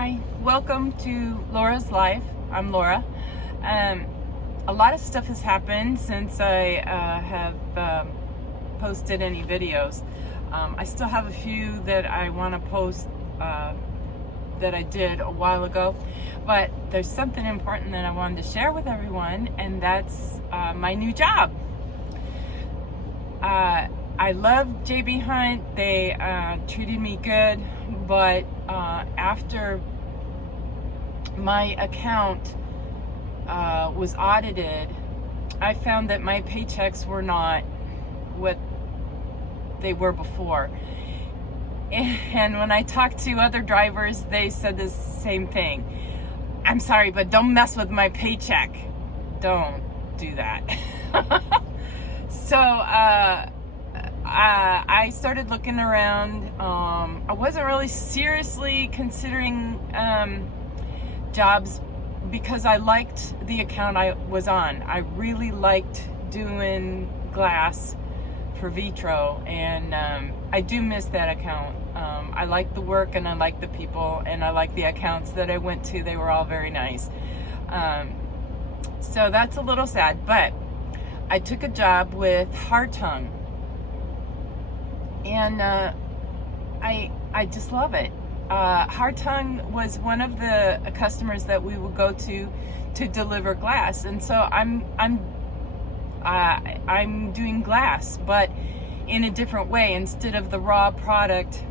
Hi, welcome to Laura's Life. I'm Laura. A lot of stuff has happened since I have posted any videos. I still have a few that I want to post that I did a while ago, but there's something important that I wanted to share with everyone, and that's my new job. I love JB Hunt. They treated me good, but after my account was audited, I found that my paychecks were not what they were before. And when I talked to other drivers, they said the same thing. I'm sorry, but don't mess with my paycheck. Don't do that. So I started looking around. I wasn't really seriously considering jobs because I liked the account I was on. I really liked doing glass for Vitro, and I do miss that account. I like the work, and I like the people, and I like the accounts that I went to. They were all very nice. So that's a little sad, but I took a job with Hartung, and I just love it. Hartung was one of the customers that we would go to deliver glass, and so I'm doing glass, but in a different way. Instead of the raw product,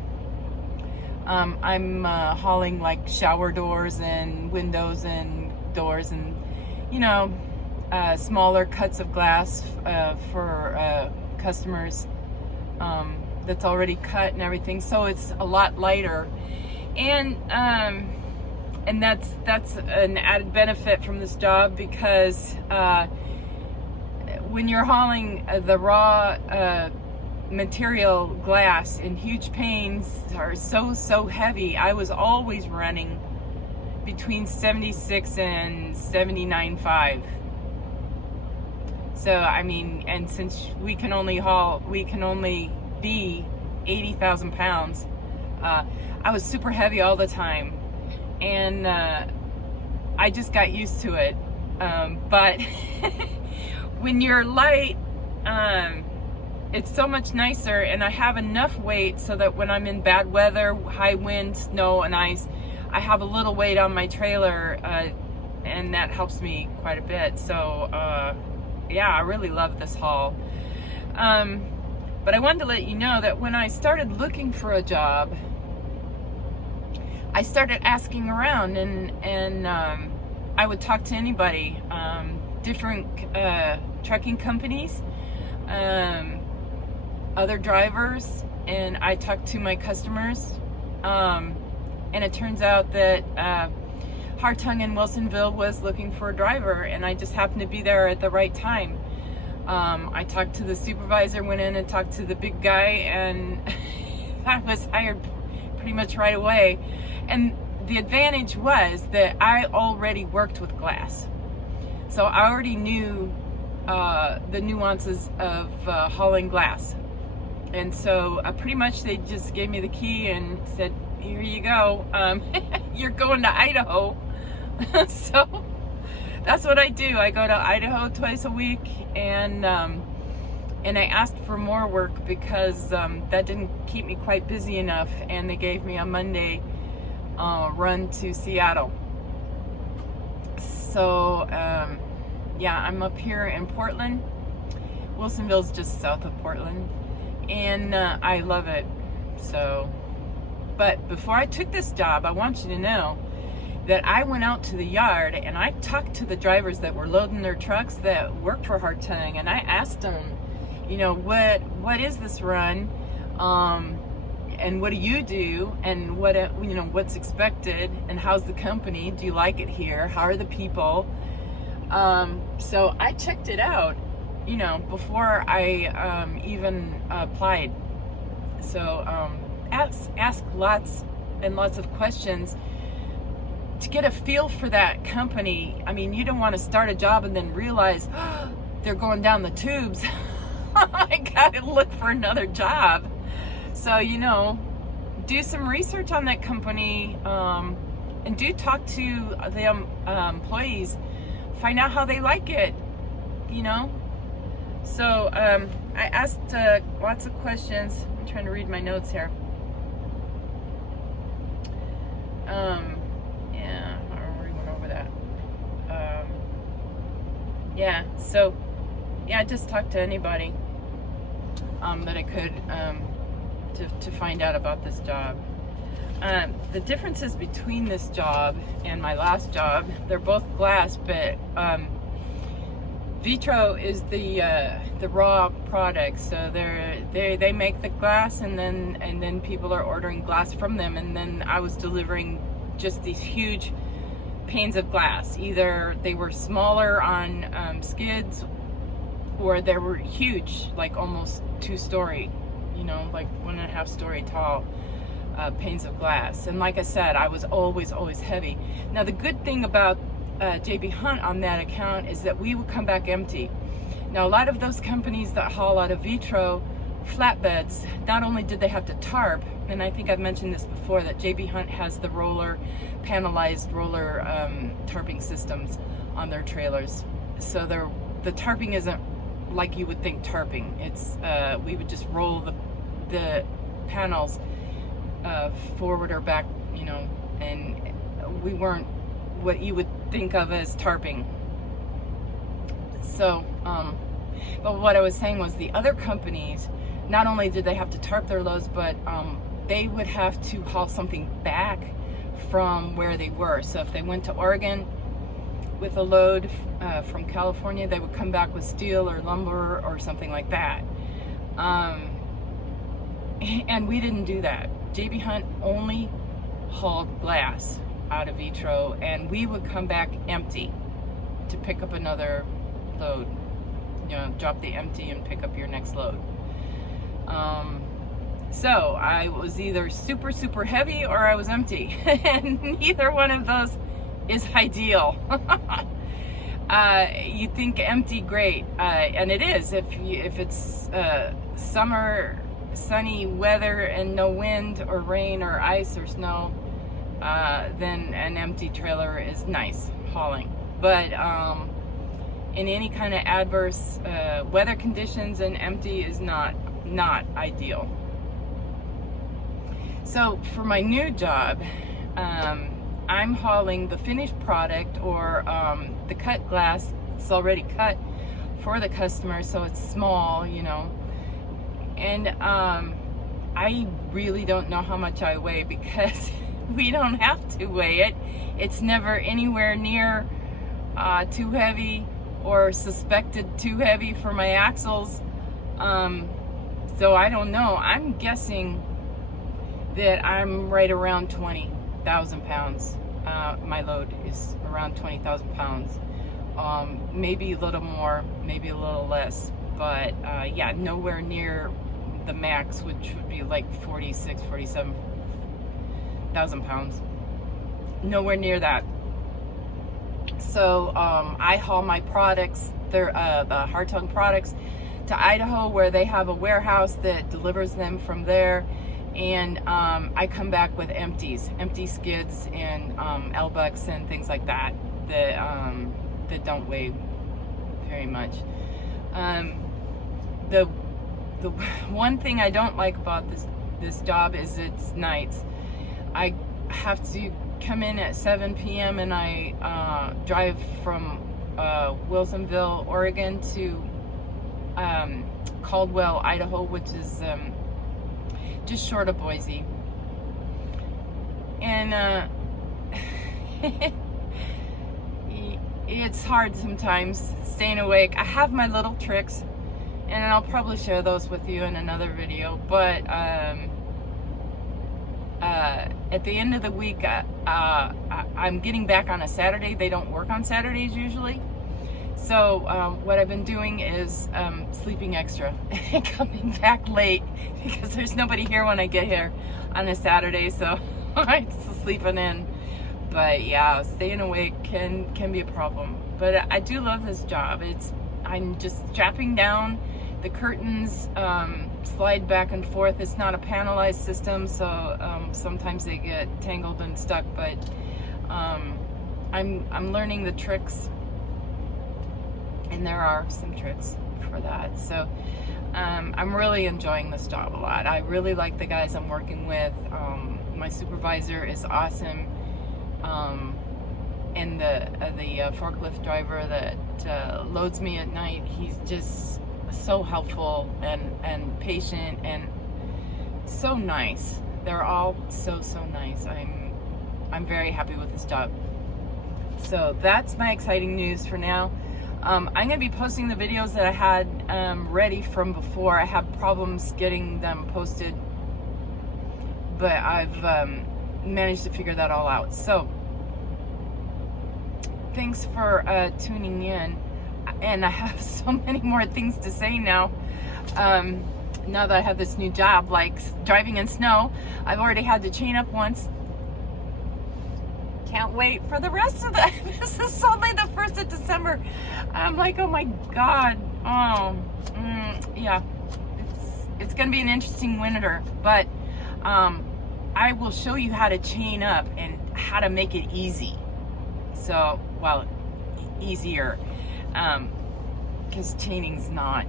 I'm hauling like shower doors and windows and doors, and smaller cuts of glass for customers that's already cut and everything. So it's a lot lighter, and that's an added benefit from this job, because when you're hauling the raw material glass in huge panes are so heavy. I was always running between 76 and 79.5. So I mean, and since we can only be 80,000 pounds, I was super heavy all the time, and I just got used to it. But when you're light, it's so much nicer, and I have enough weight so that when I'm in bad weather, high wind, snow, and ice, I have a little weight on my trailer, and that helps me quite a bit. So yeah, I really love this haul. But I wanted to let you know that when I started looking for a job, I started asking around, and I would talk to anybody, different trucking companies, other drivers, and I talked to my customers, and it turns out that Hartung in Wilsonville was looking for a driver, and I just happened to be there at the right time. I talked to the supervisor, went in and talked to the big guy, and I was hired pretty much right away. And the advantage was that I already worked with glass, so I already knew the nuances of hauling glass. And so pretty much they just gave me the key and said, here you go, you're going to Idaho. So that's what I do. I go to Idaho twice a week, and I asked for more work because that didn't keep me quite busy enough, and they gave me a Monday run to Seattle. So yeah, I'm up here in Portland. Wilsonville's just south of Portland, and I love it. So, but before I took this job, I want you to know that I went out to the yard and I talked to the drivers that were loading their trucks that worked for Hartung, and I asked them, what is this run, and what do you do, and what's expected, and how's the company? Do you like it here? How are the people? So I checked it out, before I even applied. So ask lots and lots of questions to get a feel for that company. I mean, you don't want to start a job and then realize they're going down the tubes. I gotta look for another job. So, do some research on that company. and do talk to the employees, find out how they like it, you know. So I asked lots of questions. I'm trying to read my notes here. Yeah, I already went over that. Yeah, so yeah, I just talked to anybody that I could to find out about this job. The differences between this job and my last job, they're both glass, but Vitro is the raw product. So they make the glass, and then people are ordering glass from them, and then I was delivering just these huge panes of glass. Either they were smaller on skids, or they were huge, like almost 2-story, you know, like 1.5 story tall panes of glass. And like I said, I was always heavy. Now the good thing about JB Hunt on that account is that we would come back empty. Now a lot of those companies that haul out of Vitro flatbeds, not only did they have to tarp, and I think I've mentioned this before, that JB Hunt has the panelized roller tarping systems on their trailers. So the tarping isn't like you would think tarping. It's we would just roll the panels forward or back, you know, and we weren't what you would think of as tarping. So but what I was saying was, the other companies, not only did they have to tarp their loads, but they would have to haul something back from where they were. So if they went to Oregon with a load from California, they would come back with steel or lumber or something like that. And we didn't do that. JB Hunt only hauled glass out of Vitro, and we would come back empty to pick up another load. You know, drop the empty and pick up your next load. So I was either super heavy or I was empty, and neither one of those is ideal. You think empty, great, and it is if it's summer, sunny weather and no wind or rain or ice or snow, then an empty trailer is nice hauling. But in any kind of adverse weather conditions, an empty is not ideal. So for my new job, I'm hauling the finished product, or the cut glass. It's already cut for the customer, so it's small, you know. And I really don't know how much I weigh, because we don't have to weigh it. It's never anywhere near too heavy or suspected too heavy for my axles. So I don't know. I'm guessing that I'm right around 20,000 pounds. My load is around 20,000 pounds. Maybe a little more, maybe a little less, but yeah, nowhere near the max, which would be like 47,000 pounds. Nowhere near that. So I haul my products, the Hartung products, to Idaho, where they have a warehouse that delivers them from there. And I come back with empty skids and L-bucks and things like that that don't weigh very much. The one thing I don't like about this job is it's nights. I have to come in at 7 p.m. and I drive from Wilsonville, Oregon to Caldwell, Idaho, which is just short of Boise. And it's hard sometimes staying awake. I have my little tricks, and I'll probably share those with you in another video, but at the end of the week, I'm getting back on a Saturday. They don't work on Saturdays usually. So what I've been doing is sleeping extra and coming back late, because there's nobody here when I get here on a Saturday, so I'm sleeping in. But yeah, staying awake can be a problem. But I do love this job. I'm just strapping down. The curtains slide back and forth. It's not a panelized system, so sometimes they get tangled and stuck, but I'm learning the tricks, and there are some tricks for that. So I'm really enjoying this job a lot. I really like the guys I'm working with. My supervisor is awesome, and the forklift driver that loads me at night, he's just so helpful and patient and so nice. They're all so nice. I'm very happy with this job. So that's my exciting news for now. I'm going to be posting the videos that I had ready from before. I had problems getting them posted, but I've managed to figure that all out. So thanks for tuning in, and I have so many more things to say now. Now that I have this new job, like driving in snow. I've already had to chain up once. Can't wait for the rest of that. This is only the 1st of December. I'm like, oh my God. Yeah, it's gonna be an interesting winter, but I will show you how to chain up and how to make it easy. So, well, easier, because chaining's not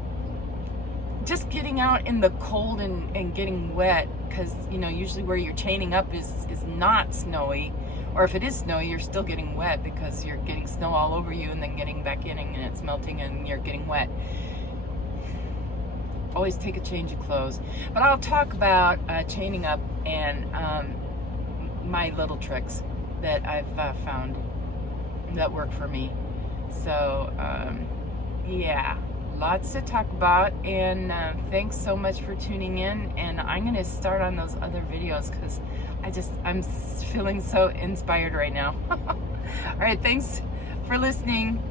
just getting out in the cold and getting wet, because you know usually where you're chaining up is not snowy. Or if it is snowy, you're still getting wet because you're getting snow all over you and then getting back in and it's melting and you're getting wet. Always take a change of clothes. But I'll talk about chaining up and my little tricks that I've found that work for me. So, yeah, lots to talk about. And thanks so much for tuning in. And I'm going to start on those other videos because I'm feeling so inspired right now. All right, thanks for listening.